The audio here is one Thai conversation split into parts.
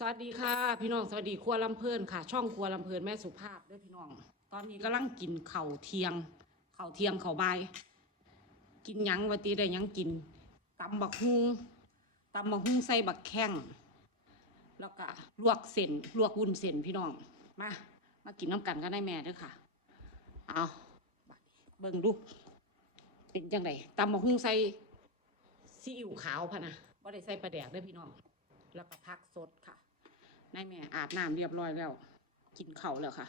สวัสดีค่ะ พี่น้องสวัสดีครัวลำเพลินค่ะ ช่องครัวลำเพลินแม่สุภาพด้วยพี่น้อง ตอนนี้กำลังกินเข่าเทียง เข่าเทียงเข่าใบกินยังวันตีได้ยังกินตำบักฮุงตำบักฮุงใส่บักแข้งแล้วก็ลวกเส้นลวกวุ้นเส้นพี่น้องมามากินน้ำกันก็ได้แม่ด้วยค่ะ เอาเบิ่งดูเป็นจังไดตำบักฮุงใส่ซีอิ๊วขาวพะนะว่ได้ใส่ปลาแดกด้วยพี่น้อง แล้วก็พักสดค่ะนายแม่อาบน้ำเรียบร้อยแล้ว กินเข้าแล้วค่ะ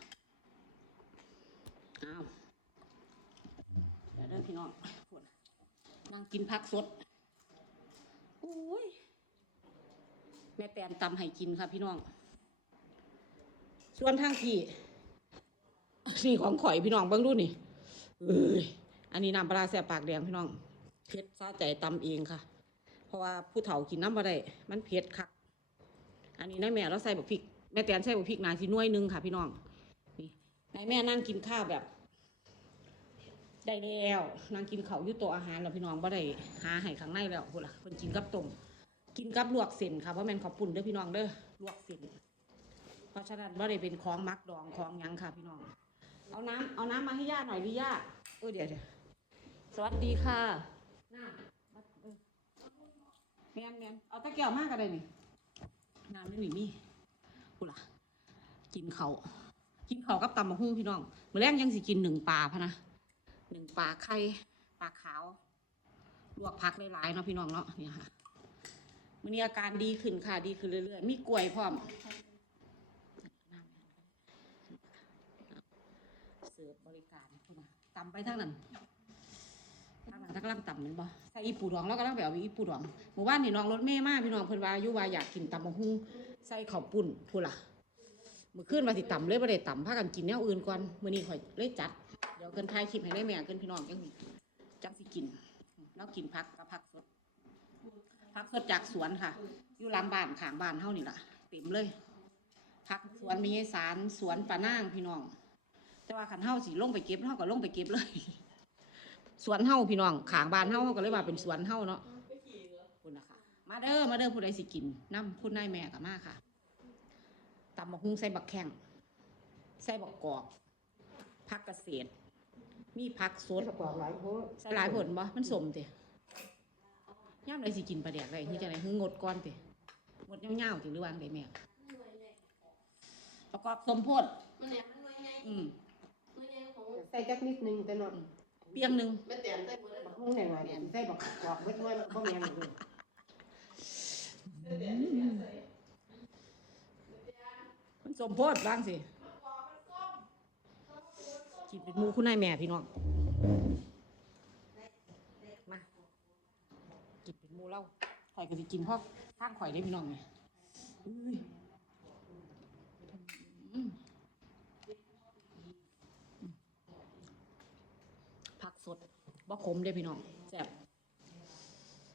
อ้าวเดี๋ยวเด้อพี่น้องฝนนั่งกินพักสดโอ้ยแม่แตนตำให้กินค่ะพี่น้อง ส่วนทางพี่นี่ของข่อยพี่น้องเบิ่งดูนี่เอ้ยอันนี้น้ำปลาแซ่บปากแดงพี่น้องเผ็ดซาใจตำเองค่ะ เพราะว่าผู้เฒ่ากินน้ำบ่ได้มันเผ็ดคัก นนี้นายแม่เราใส่บักพริกแม่แตนใส่บักพริกหนาสิหน่วยหนึงค่ะ พี่น้องนี่นายแม่นั่งกินข้าวแบบ ได้แล้วนั่งกินเขาอยู่โต๊ะอาหารแล้วพี่น้องบ่ได้หาให้ข้างในแล้วพุ่นละเพิ่นกินกับต้มกินกับลวกเส้นค่ะเพราะแม่นขาปุ่นเด้อพี่น้องเด้อลวกเส้นเพราะฉะนั้นบ่ได้เป็นของมักดองของยังค่ะ พี่น้อง เอาน้ำเอาน้ำมาให้ย่าหน่อยดิย่าเออเดี๋ยวเดี๋ยวสวัสดีค่ะน้าเออแมนแมนเอาตะแก้วมากก็ได้นี่ น้ำไม่มีมีกูล่ะ กินเขากินเขากับตำมะฮุ่งพี่น้องมื้อแรกยังสิกินหนึ่งปลาพะนะหนึ่งปลาไข่ปลาขาวลวกผักหลายๆเนาะพี่น้องเนาะเนี่ยค่ะมื้อนี้อาการดีขึ้นค่ะดีขึ้นเรื่อยๆมีกล้วยพร้อมเสิร์ฟบริการพุ่นน่ะตำไปทางนั้นทางนั้น ถ้ากำลังต่ำแมันบ่ใส่อีปูดองแล้วกำลังไปเอาอีปูดองหมู่บ้านนี่น้องรถเมย์มาพี่น้องเพิ่นว่าอยู่ว่าอยากกินตำบักหุ่งใส่ข้าวปุ้นพูล่ะมื้อคืนว่าสิต่ำเลยบ่ได้ต่ำพากันกินแนวอื่นก่อนมื้อนี้ข่อยเลยจัด เดี๋ยวเพิ่นถ่ายคลิปให้ได้แม่เพิ่นพี่น้องจังสิจังสิกิน แล้วกินผักกับผักสดผักสดจากสวนค่ะ อยู่หลังบ้านข้างบ้านเฮานี่ล่ะเต็มเลยผักสวนมีสารสวนปะนางพี่น้อง แต่ว่าคันเฮาสิลงไปเก็บเฮาก็ลงไปเก็บเลย สวนเฮาพี่น้องขางบ้านเฮาก็เลยว่าเป็นสวนเฮาเนาะคุณนะคะมาเด้อมาเด้อผู้ใดสิกินน้ำผู้นายแม่กับมาค่ะตำบักฮุงใส่บักแข้งใส่บักกอกผักเกษตร มีผักสดสปอร์ตหลายโพสใส่หลายผลบ่มันสมติย่ามใดสิกินปลาแดกได้คือจังไดคืองดก่อนติงดยาวๆติหรือว่าจั่งใดแม่ประกอบสมโพธิมันเนี่ยมันหน่วยไงอืมหน่วยไงของใส่จักนิดนึงแต่นอนเปียงหนึ่งแม่แตนได้หมดเลยบักฮุ้งหน่อยๆเนี่ยใส่บักกอกเบิดน้อยมัก็แม่นเลยมันสมโพธิบ้างสิกินเป็นมูคุณนายแม่พี่น้องมากินเป็นมูเล่าข่อยก็สิกินเพราะทางข่อยได้พี่น้องไงอุ้ยอืมผักสด บ่ขมเด้พี่น้องแซ่บ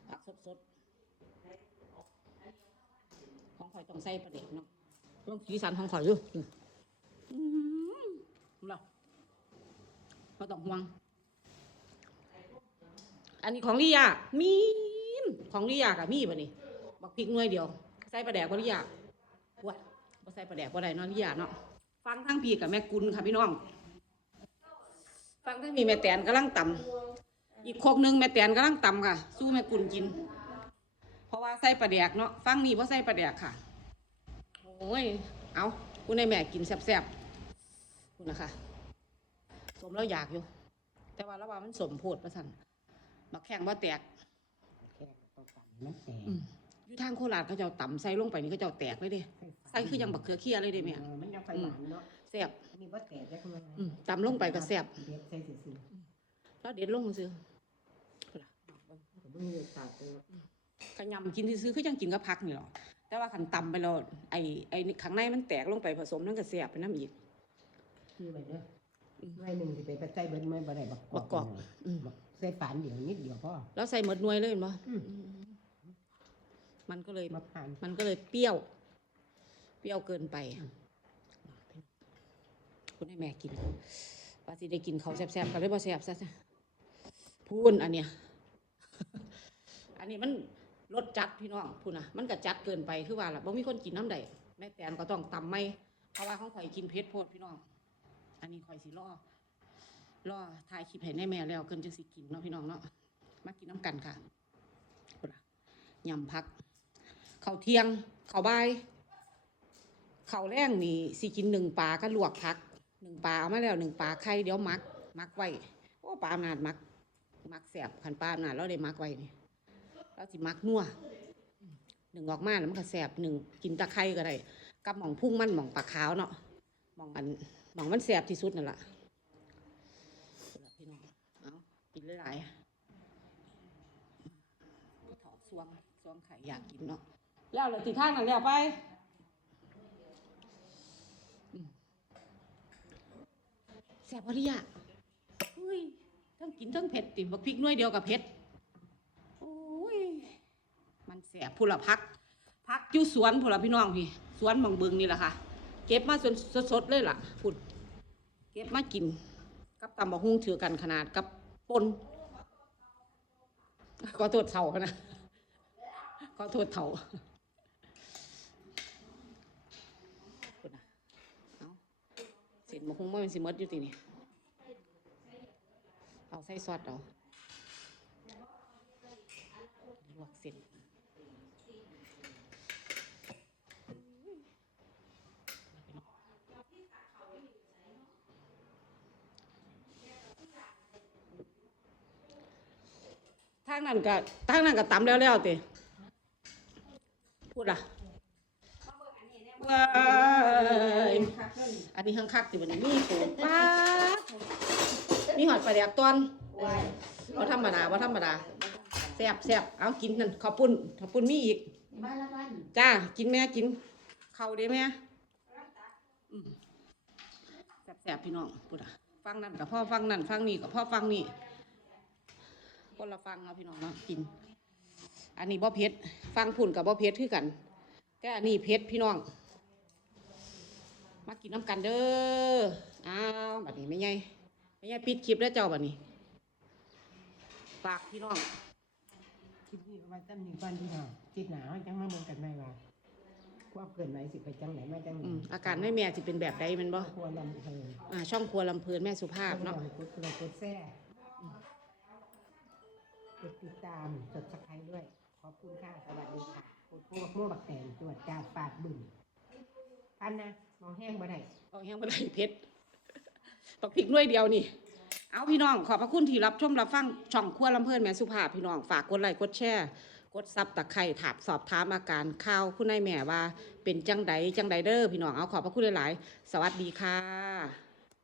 ผักสดสดของข่อยต้องใส่ประเด็กเนาะลองสีสันของข่อยดูอืมอืมเราเราต้องห่วง อันนี้ของลิยามีมของลิยากับมีบ่นี่บักพริกหน่วยเดียว ใส่ปลาแดกบ่ลิยาว้าบ่ใส่ปลาแดกบ่ได้เนาะลิยาเนาะฟังทั้งพี่กับแม่กุลค่ะพี่น้อง ฟังทั้งพี่แม่แตนกำลังตำ อีกโคกหนึงแม่แตนกำลังตำค่ะ สู้แม่กุลกิน เพราะว่าใส่ปลาแดกเนาะฟังนี่บ่ใส่ปลาแดกค่ะโอ้ยเอาคุณให้แม่กินแซ่บๆคุณนะคะสมแล้วอยากอยู่ แต่ว่าระว่ามันสมโพดประสันบักแข้งว่าแตกแค่ตกกันมันแตกอืมอยู่ทางโคราชเขาเจ้าต่ำใส่ลงไปนี่เขาเจ้าแตกเลยเด้ใส่คือยังบักเขือเคียเลยเด้แม่เออมันยังไฟหวานเนาะแซ่บอันนี้บ่แตกจักหน่อยอืมตำลงไปก็แซ่บเด็ดใส่ซื่อแล้วเด็ดลงซื้อพุ่นล่ะ ๆก็บ่มีตาตัวขยำกินซื้อๆคือยังกินกับผักนี่หรอแต่ว่าขันตำไปแล้วไอ้ไอ้นี่ข้างในมันแตกลงไปผสมนั่นก็แซ่บไปน้ำอีกคือไว้เด้ออืมหน่วยหนึงสิไปปัจจัยเบิดไม่บ่ได้บักบักกอกอืมบักใส่ฝานเดียวนิดเดียวพอแล้วใส่หมดหน่วยเลยเห็นบ่อืมมันก็เลยมาผ่านมันก็เลยเปรี้ยว เปรี้ยวเกินไปอืมคุณให้แม่กินว่าสิได้กินเขาวแซ่บๆก็เลยบ่แซ่บซะจ้ะพูนอันเนี้ย อันนี้มันรสจัดพี่น้องพูนนะมันก็จัดเกินไปคือว่าล่ะบ่มีคนกินน้ำใดแม่แตนก็ต้องตำไม่เพราะว่าของข่อยกินเผ็ดโพดพี่น้อง อันนี้ข่อยสิรอรอถ่ายคลิปให้แน่แม่แล้วเกินจะสิกินเนาะพี่น้องเนาะมากินน้ำกันค่ะพุ่นะยำพักข้าวเที่ยงข้าวบ่ายข้าวแรงนี่สิกินหนึ่งปลาก็ลวกพักหนึ่งปลาเอามาแล้วหนึ่งปลาไข่เดี๋ยวมักมักไว้โอ้ปลาอำนาจมักมักแสบขันปลาอำนาจเราได้มักไว้นี่ เราสิมักนัวหนึ่งออกมาแล้วมันก็แสบหนึ่งกินตะไคร้ก็ได้กับหม่องพุ่งมันหม่องปลาขาวเนาะหม่องอันหม่องมันแสบที่สุดนั่นแหละพี่น้องเอากินหลายๆผู้เฒ่าสวงสวงไข่อยากกินเนาะแล้วเลยติดข้างนั่นแล้วไปแสบพอดีอะอุ้ยทั้งกินทั้งเผ็ดติบักพริกน้อยเดียวกับเผ็ด โอ้ย มัน แสบพูละพักพักอยู่สวนพูละพี่น้องพี่ สวนมองเบิงนี่แหละค่ะ เก็บมาสดสดเลยล่ะพูดเก็บมากิน กับตำบักฮุ่งเถือกันขนาดกับปนก็โทษเท่านะก็โทษเท่าพูดนะเสร็จบักฮุ่งมันสิมดอยู่ตีนี่เอาไส้ซอสเอาลวกเส้นทางนั้นก็ทางนั้นก็ตำแล้วแล้วติพูดล่ะเว้ยอันนี้ข้างคักติบันนี้มีโขงป้ามีหอดปลาแดกตอนว่าธรรมดาว่าธรรมดาแซ่บแซ่บเอากินนั่นขอบปุ่นขอบปุ่นมีอีกบ้านละบ้านจ้ากินแม่กินเข้าวเด้แม่อืมแซ่บแซ่บพี่น้องพูดอะฟังนั่นกับพ่อฟังนั่นฟังนี่กับพ่อฟังนี่ คนละฟังเอาพี่น้องเนาะกิน อันนี้บ่เผ็ดฟังพุ่นกับบ่เผ็ดคือกัน แต่อันนี้เผ็ดพี่น้อง มากินน้ำกันเด้ออ้าวบัดนี้ไม่ไงไม่ไงปิดคลิปแล้วเจ้าบัดนี้ฝากพี่น้องคลิปนี้เอาไว้ตั้งหนึ่งก่อนพี่น้องจิตหนาวจังมาเมืองกันไหมว่าความเกินไหนสิไปจังไหนมาจังไหนอืมอาการแม่แม่จะเป็นแบบใดแมันบ่ควรลำเพลินอ่าช่องครัวลำเพลินแม่สุภาพเนาะ กดไลค์กดแซ่ กดติดตามกดสักใครด้วย ขอบคุณค่ะ สวัสดีค่ะกดพวกม่วงบักแตนตรวจจาดปาดบึ้มพันนะมองแห้งบ่ได้เอาแห้งบ่ได้เพชรตกพริกหน่วยเดียวนี่ เอาพี่น้องขอบพระคุณที่รับชมรับฟังช่องครัวลำเพลินแม่สุภาพพี่น้องฝากกดไลค์กดแชร์กดซับตะไคร่ถามสอบถามอาการข่าวคุณนายแม่ว่า เป็นจังใดจังใดเด้อพี่น้องเอาขอบพระคุณหลายๆ สวัสดีค่ะ